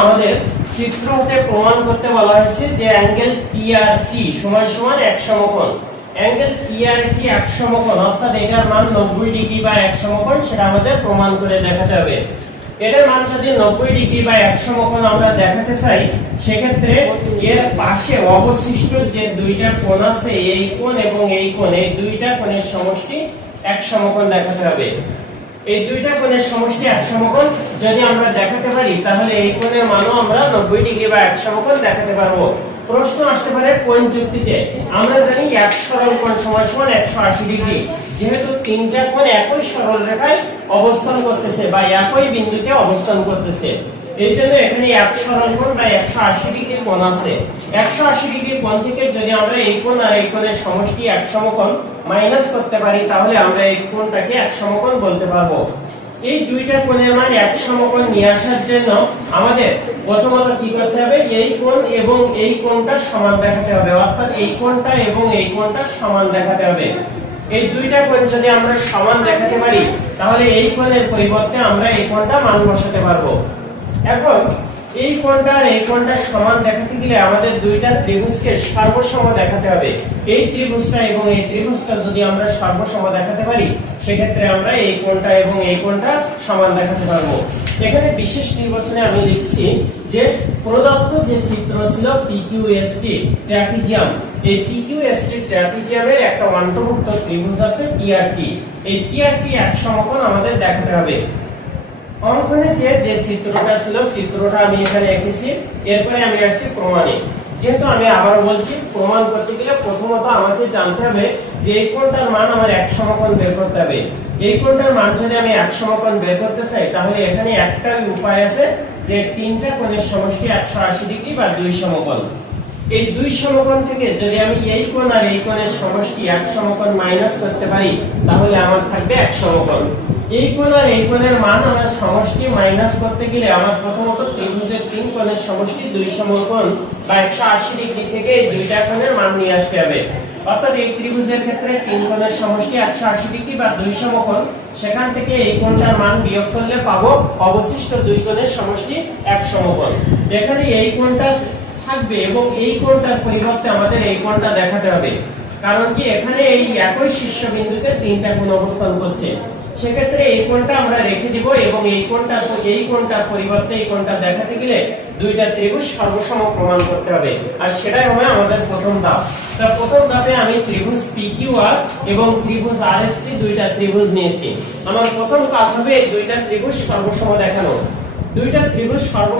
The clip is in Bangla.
আমাদের চিত্র হতে প্রমাণ করতে বলা হয়েছে যে অ্যাঙ্গেল PRT সমান সমান এক সমকোণ। অ্যাঙ্গেল PRT এক সমকোণ অর্থাৎ এটার মান 90 ডিগ্রি বা এক সমকোণ, সেটা আমাদের প্রমাণ করে দেখাতে হবে। এটার মান যদি 90 ডিগ্রি বা এক সমকোণ আমরা দেখাতে চাই, সেক্ষেত্রে এর পাশে অবশিষ্ট যে দুইটা কোণ আছে, এই কোণ এবং এই কোণ, এই দুইটা কোণের সমষ্টি এক সমকোণ দেখাতে হবে। এই দুইটা কোণের সমষ্টি এক সমকোণ যদি আমরা দেখাতে পারি, তাহলে এই কোণের মানও আমরা 90 ডিগ্রি বা এক সমকোণ দেখাতে পারবো। প্রশ্ন আসতে পারে কোণ যুক্তিতে। আমরা জানি এক সরল কোণ সমান সমান 180 ডিগ্রি। যেহেতু তিনটা কোণ একই সরল রেখায় অবস্থান করতেছে বা একই বিন্দুতে অবস্থান করতেছে, এই জন্য এখানে এক সরল কোণ বা 180 ডিগ্রি কোণ আছে। 180 ডিগ্রি কোণ থেকে যদি আমরা এই কোণ আর এই কোণের সমষ্টি এক সমকোণ মাইনাস করতে পারি, তাহলে আমরা এই কোণটাকে এক সমকোণ বলতে পারবো। এই দুইটা কোণের মান এক সমকোণ নিয়ে আসার জন্য আমাদের প্রথমত কি করতে হবে, এই কোণ এবং এই কোণটা সমান দেখাতে হবে, অর্থাৎ এই কোণটা এবং এই কোণটা সমান দেখাতে হবে। এই দুইটা কোণ যদি আমরা সমান দেখাতে পারি, তাহলে এই কোণের পরিবর্তে আমরা এই কোণটা মান বসাতে পারবো। এখন এই কোণটা আর এই কোণটা সমান দেখাতে গেলে আমাদের দুইটা ত্রিভুজকে সর্বসম দেখাতে হবে। এই ত্রিভুজটা এবং এই ত্রিভুজটা যদি আমরা সর্বসম দেখাতে পারি, সেক্ষেত্রে আমরা এই কোণটা এবং এই কোণটা সমান দেখাতে পারবো। এখানে বিশেষ নির্বাচনে আমি লিখছি যে প্রদত্ত যে চিত্র ছিল PQST ট্র্যাপিজিয়াম, এই PQST ট্র্যাপিজিয়ামের একটা অন্তর্ভুক্ত ত্রিভুজ আছে PRT। এই PRT এক সমকোণ আমাদের দেখাতে হবে। অঙ্কনে যে চিত্রটা ছিল, চিত্রটা আমি এখানে এঁকেছি। এরপরে আমি আসছি প্রমাণে। যেহেতু আমি আবার বলছি, প্রমাণ করতে গেলে প্রথমত আমাকে জানতে হবে যে এই কোণটার মান আমার এক সমকোণ বের করতে হবে। এই কোণটার মান যদি আমি এক সমকোণ বের করতে চাই, তাহলে এখানে একটাই উপায় আছে যে তিনটা কোণের সমষ্টি 180 ডিগ্রি বা দুই সমকোণ। এই দুই সমকোণ থেকে যদি আমি এই কোণ আর এই কোণের সমষ্টি এক সমকোণ মাইনাস করতে পারি, তাহলে আমার থাকবে এক সমকোণ। এই কোণ আর এই কোণের মান আমরা সমষ্টি মাইনাস করতে গেলে আমার প্রথমত ত্রিভুজের তিন কোণের সমষ্টি দুই সমকোণ বা 180 ডিগ্রি থেকে এই দুইটা কোণের মান নিয়ে আসতে হবে। অর্থাৎ এই ত্রিভুজের ক্ষেত্রে তিন কোণের সমষ্টি 180 ডিগ্রি বা দুই সমকোণ, সেখান থেকে এই কোণটার মান বিয়োগ করলে পাবো অবশিষ্ট দুই কোণের সমষ্টি এক সমকোণ। এখানে এই কোণটা থাকবে এবং এই কোণটার পরিবর্তে আমাদের এই কোণটা দেখাতে হবে। কারণ কি, এখানে এই একই শীর্ষবিন্দুতে তিনটা কোণ অবস্থান করছে। সেক্ষেত্রে এই কোণটা আমরা রেখে দিব এবং এই কোণটার পরিবর্তে এই কোণটা দেখাতে গেলে দুইটা ত্রিভুজ সর্বসম প্রমাণ করতে হবে, আর সেটাই হবে আমাদের প্রথম ধাপ। তার প্রথম ধাপে আমি ত্রিভুজ PQR এবং ত্রিভুজ RST দুইটা ত্রিভুজ নিয়েছি। আমার প্রথম কাজ হবে এই দুইটা ত্রিভুজ সর্বসম দেখানো। দুইটা ত্রিভুজ সর্বসম